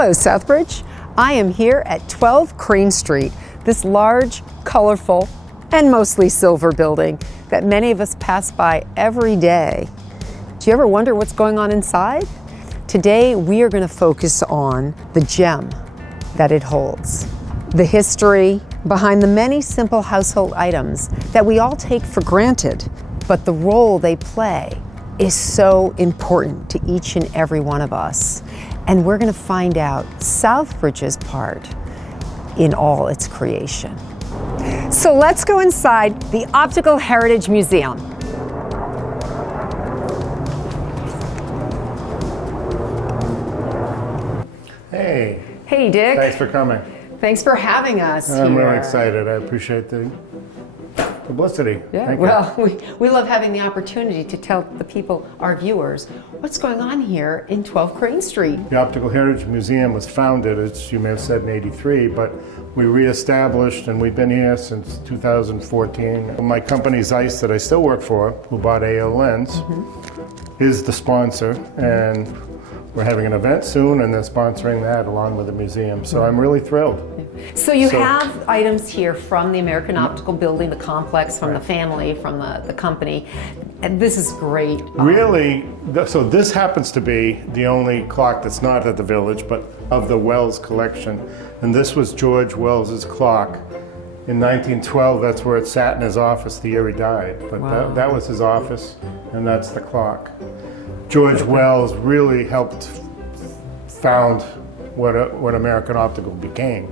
Hello, Southbridge. I am here at 12 Crane Street, this large, colorful, and mostly silver building that many of us pass by every day. Do you ever wonder what's going on inside? Today, we are going to focus on the gem that it holds, the history behind the many simple household items that we all take for granted, but the role they play is so important to each and every one of us. And we're going to find out Southbridge's part in all its creation. So let's go inside the Optical Heritage Museum. Hey. Hey, Dick. Thanks for coming. Thanks for having us I'm here. really excited. I appreciate the publicity. Yeah, Thank well, we love having the opportunity to tell the people, our viewers, what's going on here in 12 Crane Street. The Optical Heritage Museum was founded, as you may have said, in '83, but we reestablished and we've been here since 2014. My company Zeiss that I still work for, who bought AO Lens, is the sponsor, and we're having an event soon and they're sponsoring that along with the museum. So I'm really thrilled. So you have items here from the American Optical Building, the complex, from the family, from the company. And this is great. Really, so this happens to be the only clock that's not at the Village, but of the Wells collection. And this was George Wells's clock. In 1912, that's where it sat in his office the year he died. But Wow. that was his office, and that's the clock. George Wells really helped found what American Optical became.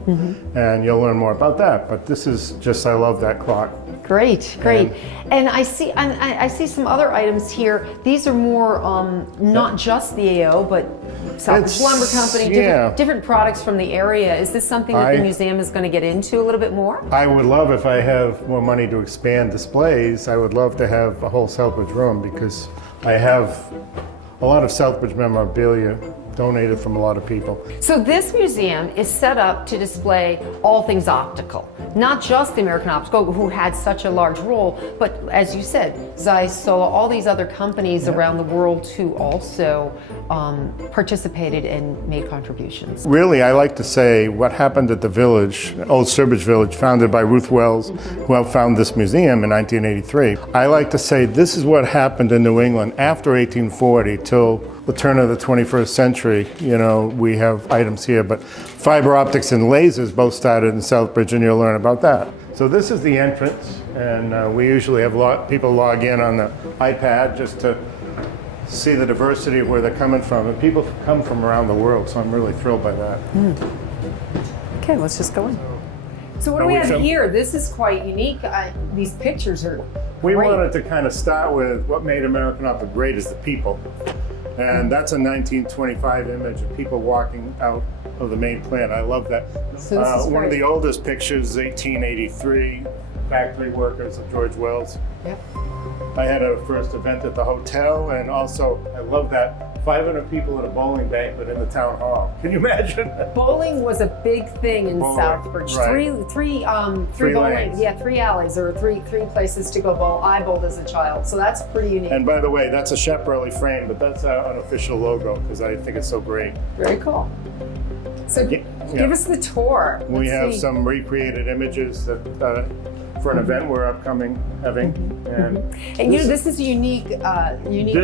And you'll learn more about that. But this is just, I love that clock. Great, great. And I see some other items here. These are more not just the AO, but Southbridge Lumber Company, different products from the area. Is this something that the museum is going to get into a little bit more? I would love, if I have more money to expand displays, I would love to have a whole Southbridge room, because I have a lot of Southbridge memorabilia donated from a lot of people. So this museum is set up to display all things optical, not just the American Optical, who had such a large role, but as you said, Zeiss, Sola, all these other companies around the world who also participated and made contributions. Really, I like to say what happened at the Village, old Southbridge Village, founded by Ruth Wells, who helped found this museum in 1983. I like to say this is what happened in New England after 1840 till the turn of the 21st century. You know, we have items here, but fiber optics and lasers both started in Southbridge, and you'll learn about that. So this is the entrance, and we usually have people log in on the iPad just to see the diversity of where they're coming from. And people come from around the world, so I'm really thrilled by that. Okay, let's just go in. So what do we have here? This is quite unique. These pictures are We great. wanted to kind of start with what made American Optical great is the people. And that's a 1925 image of people walking out of the main plant. I love that. So this is one of great. the oldest pictures, 1883, factory workers of George Wells. Yep. I had a first event at the hotel, and also I love that 500 people at a bowling banquet in the town hall. Can you imagine? Bowling was a big thing in Bowling, Southbridge. right. Three Three bowling, lanes. yeah, three alleys or three places to go bowl. I bowled as a child, so that's pretty unique. And by the way, that's a Shepperly frame, but that's our unofficial logo because I think it's so great. Very cool. So give us the tour. We Let's have see. some recreated images that for an event we're upcoming having. And you know, this is a unique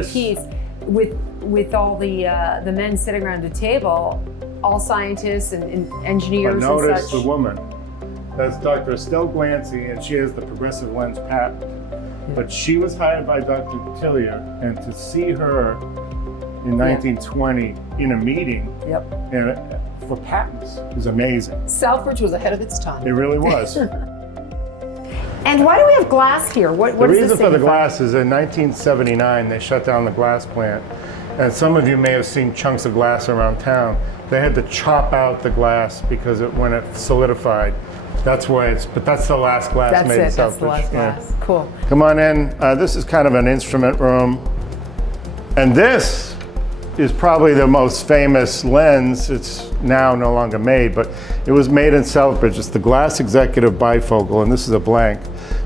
piece with all the men sitting around the table, all scientists and engineers But notice and such. the woman. That's Dr. Estelle Glancy, and she has the progressive lens patent. But she was hired by Dr. Tillier, and to see her in 1920 in a meeting and for patents is amazing. Southbridge was ahead of its time. It really was. And why do we have glass here? What The does reason this for the signify? glass is in 1979 they shut down the glass plant, and some of you may have seen chunks of glass around town. They had to chop out the glass because when it solidified. That's why but that's the last glass made in Southbridge. That's the last glass. Cool. Come on in. This is kind of an instrument room, and this is probably the most famous lens. It's now no longer made, but it was made in Southbridge. It's the Glass Executive Bifocal, and this is a blank,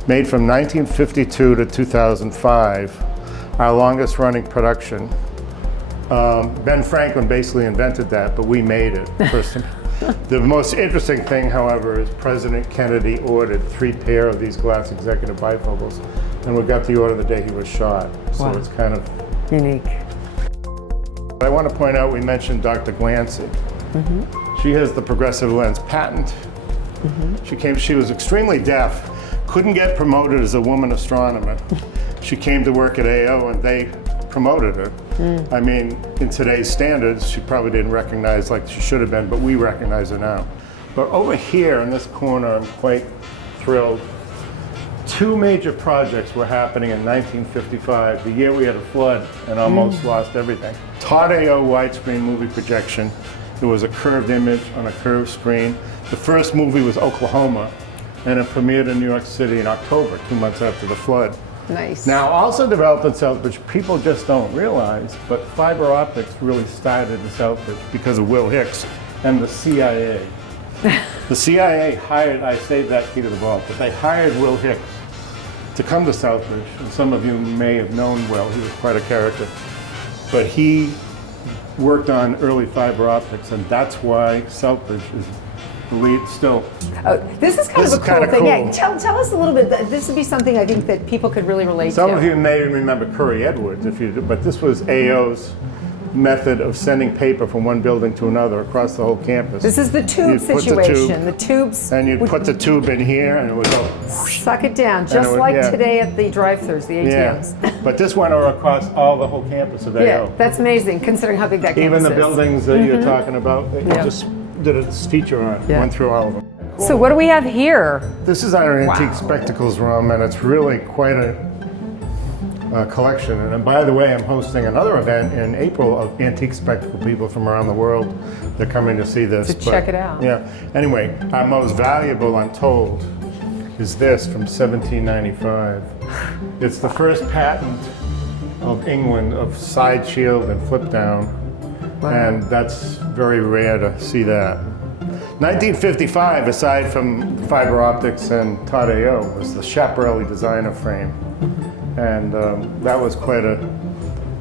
made from 1952 to 2005, our longest running production. Ben Franklin basically invented that, but we made it first. The most interesting thing, however, is President Kennedy ordered 3 pair of these glass executive bifocals, and we got the order the day he was shot. So Wow. it's kind of Unique. I want to point out, we mentioned Dr. Glancy. She has the progressive lens patent. She was extremely deaf, couldn't get promoted as a woman astronomer. She came to work at AO and they promoted her. I mean, in today's standards, she probably didn't recognize like she should have been, but we recognize her now. But over here in this corner, I'm quite thrilled. 2 major projects were happening in 1955, the year we had a flood and almost lost everything. Todd AO widescreen movie projection. It was a curved image on a curved screen. The first movie was Oklahoma, and it premiered in New York City in October, 2 months after the flood. Nice. Now, also developed in Southbridge, people just don't realize, but fiber optics really started in Southbridge because of Will Hicks and the CIA. The CIA hired, I saved that key to the vault, but they hired Will Hicks to come to Southbridge. And some of you may have known Will, he was quite a character. But he worked on early fiber optics, and that's why Southbridge is the lead still. Oh, this is kind This of a is cool kinda thing. Yeah, cool. tell us a little bit. This would be something I think that people could really relate Some to. of you may remember Curry Edwards, but this was AO's method of sending paper from one building to another across the whole campus. This is the tube You'd put situation. The tubes and you'd would put the tube in here and it would go, suck it down, just it would- like yeah. today at the drive-thrus, the ATMs. yeah. But this went across all the whole campus of AO. Yeah, that's amazing considering how big that campus Even the is. buildings that you're talking about, it Yeah. just did a feature on it, Yeah. went through all of them. So what do we have here? This is our antique spectacles room, and it's really quite a collection. And by the way, I'm hosting another event in April of antique spectacle people from around the world. They're coming to see this. To check it out. Yeah. Anyway, our most valuable, I'm told, is this from 1795. It's the first patent of England of side shield and flip down. Wow. And that's very rare to see that. 1955, aside from fiber optics and Todd AO, was the Schiaparelli designer frame. And that was quite a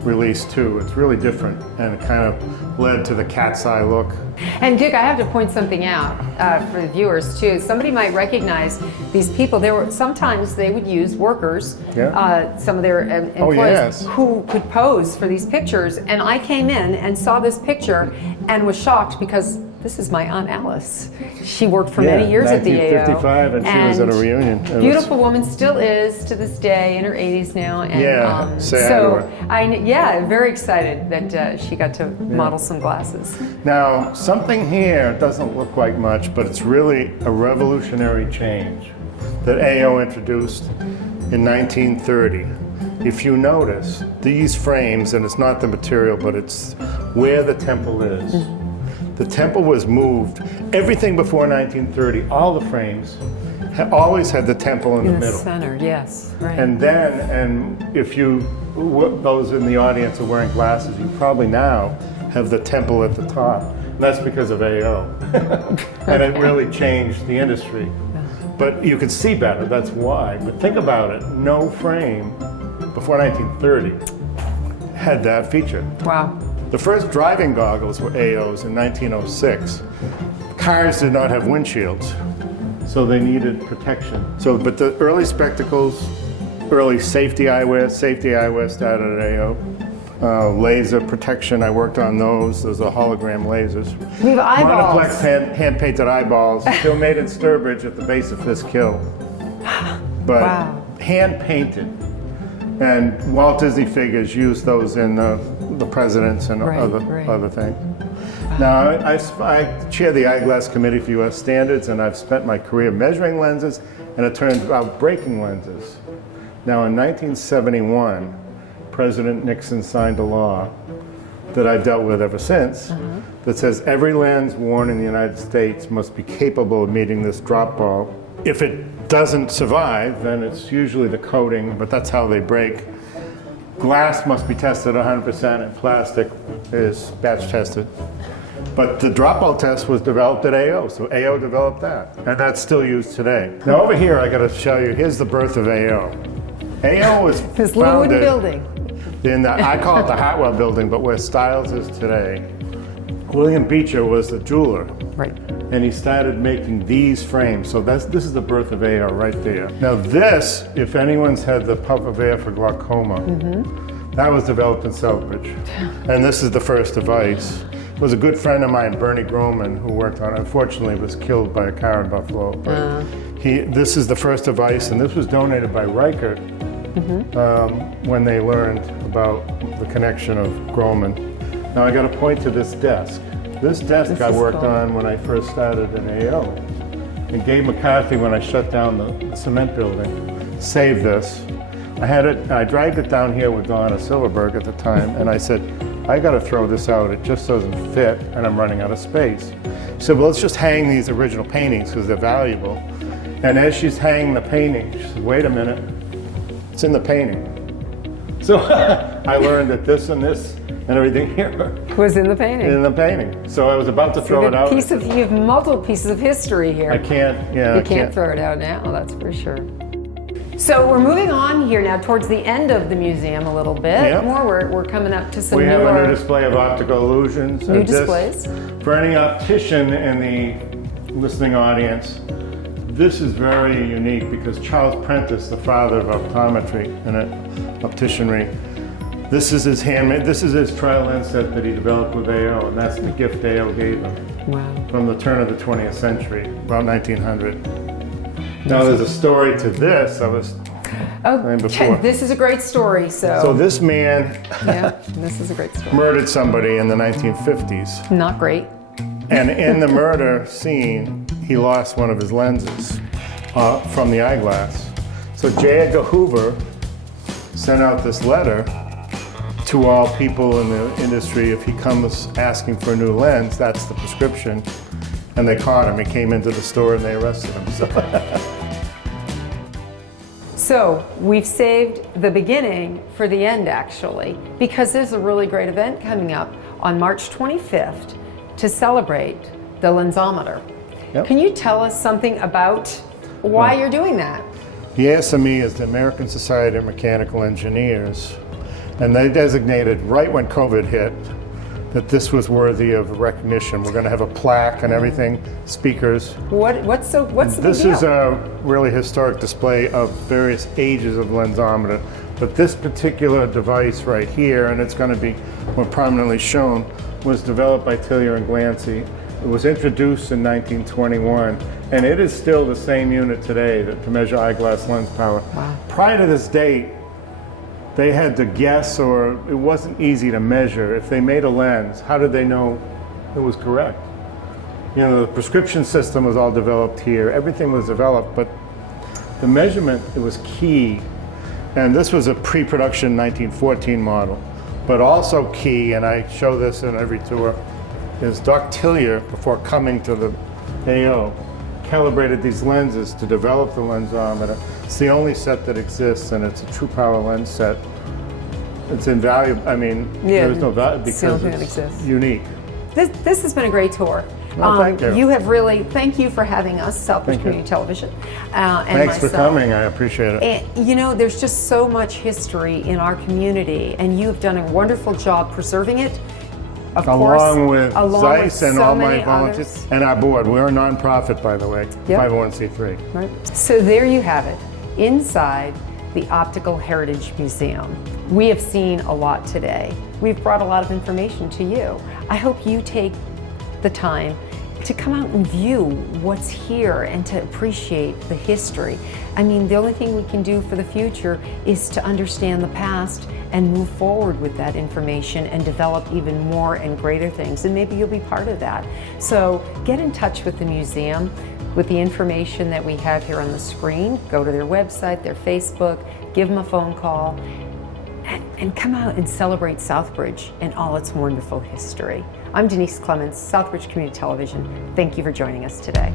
release too. It's really different, and it kind of led to the cat's eye look. And Dick, I have to point something out for the viewers too. Somebody might recognize these people. Sometimes they would use workers, some of their employees yes. who could pose for these pictures. And I came in and saw this picture and was shocked because this is my Aunt Alice. She worked for many years at the AO. 1955, and she was at a reunion. It Beautiful woman, still is to this day, in her 80s now. And, Yeah, sad so I'm very excited that she got to model some glasses. Now, something here doesn't look like much, but it's really a revolutionary change that AO introduced in 1930. If you notice, these frames, and it's not the material, but it's where the temple is. The temple was moved. Everything before 1930, all the frames, always had the temple in the middle. Center, yes, right. And then, and if you, those in the audience are wearing glasses, you probably now have the temple at the top. And that's because of AO. And it really changed the industry. But you could see better, that's why. But think about it, no frame before 1930 had that feature. Wow. The first driving goggles were AOs in 1906. Cars did not have windshields, so they needed protection. But the early spectacles, early safety eyewear started at AO. Laser protection, I worked on those. Those are hologram lasers. We have eyeballs. Monoplex hand-painted eyeballs, still made in Sturbridge at the base of Fisk Hill. But hand-painted. And Walt Disney figures used those in the presidents and other things. Now, I chair the eyeglass committee for U.S. standards, and I've spent my career measuring lenses, and it turns out breaking lenses. Now, in 1971, President Nixon signed a law that I've dealt with ever since that says every lens worn in the United States must be capable of meeting this drop ball. If it doesn't survive, then it's usually the coating, but that's how they break. Glass must be tested 100%, and plastic is batch tested. But the drop ball test was developed at AO, so AO developed that, and that's still used today. Now over here, I got to show you, here's the birth of AO. AO was This little wooden founded building. I call it the Hartwell building, but where Styles is today. William Beecher was the jeweler. Right. And he started making these frames. So this is the birth of AO right there. Now this, if anyone's had the puff of air for glaucoma, that was developed in Southbridge. And this is the first device. It was a good friend of mine, Bernie Groman, who worked on it. Unfortunately, was killed by a car in Buffalo. But this is the first device, and this was donated by Reichert when they learned about the connection of Groman. Now I got to point to this desk. This desk I worked on when I first started in AO. And Gabe McCarthy, when I shut down the cement building, saved this. I dragged it down here with Donna Silverberg at the time, and I said, I got to throw this out. It just doesn't fit, and I'm running out of space. She said, well, let's just hang these original paintings because they're valuable. And as she's hanging the painting, she said, wait a minute, it's in the painting. So I learned that this and this and everything here was in the painting. In the painting. So I was about to throw it out. You have multiple pieces of history here. I can't, You can't throw it out now, that's for sure. So we're moving on here now towards the end of the museum a little bit. Yep. We're coming up to some We have newer, a new display of optical illusions. new displays. For any optician in the listening audience, this is very unique because Charles Prentice, the father of optometry and opticianry, this is his handmade, this is his trial lens set that he developed with AO, and that's the gift AO gave him. Wow. From the turn of the 20th century, about 1900. Now there's a story to this. I was saying before. This is a great story. So this man this is a great story. murdered somebody in the 1950s. Not great. And in the murder scene, he lost one of his lenses from the eyeglass. So J. Edgar Hoover sent out this letter to all people in the industry. If he comes asking for a new lens, that's the prescription. And they caught him. He came into the store and they arrested him. So we've saved the beginning for the end, actually, because there's a really great event coming up on March 25th to celebrate the Lensometer. Yep. Can you tell us something about why you're doing that? The ASME is the American Society of Mechanical Engineers, and they designated right when COVID hit that this was worthy of recognition. We're going to have a plaque and everything, speakers. What's the big This deal? is a really historic display of various ages of lensometer, but this particular device right here, and it's going to be more prominently shown, was developed by Tillier and Glancy. It was introduced in 1921, and it is still the same unit today to measure eyeglass lens power. Wow. Prior to this date, they had to guess, or it wasn't easy to measure. If they made a lens, how did they know it was correct? You know, the prescription system was all developed here. Everything was developed, but the measurement, it was key. And this was a pre-production 1914 model. But also key, and I show this in every tour, is Doc Tillier, before coming to the AO, calibrated these lenses to develop the lensometer. It's the only set that exists, and it's a true power lens set. It's invaluable. I mean, there's no value because it's unique. This has been a great tour. Well, thank you. You have really, thank you for having us, Southbridge Community Television. And Thanks for coming, I appreciate it. And, you know, there's just so much history in our community, and you've done a wonderful job preserving it. Along with Zeiss and so all my many volunteers. others. And our board. We're a nonprofit, by the way, Yep. 501c3. Right. So there you have it, inside the Optical Heritage Museum. We have seen a lot today. We've brought a lot of information to you. I hope you take the time to come out and view what's here and to appreciate the history. I mean, the only thing we can do for the future is to understand the past and move forward with that information and develop even more and greater things, and maybe you'll be part of that. So get in touch with the museum with the information that we have here on the screen. Go to their website, their Facebook, give them a phone call, and come out and celebrate Southbridge and all its wonderful history. I'm Denise Clemence, Southbridge Community Television. Thank you for joining us today.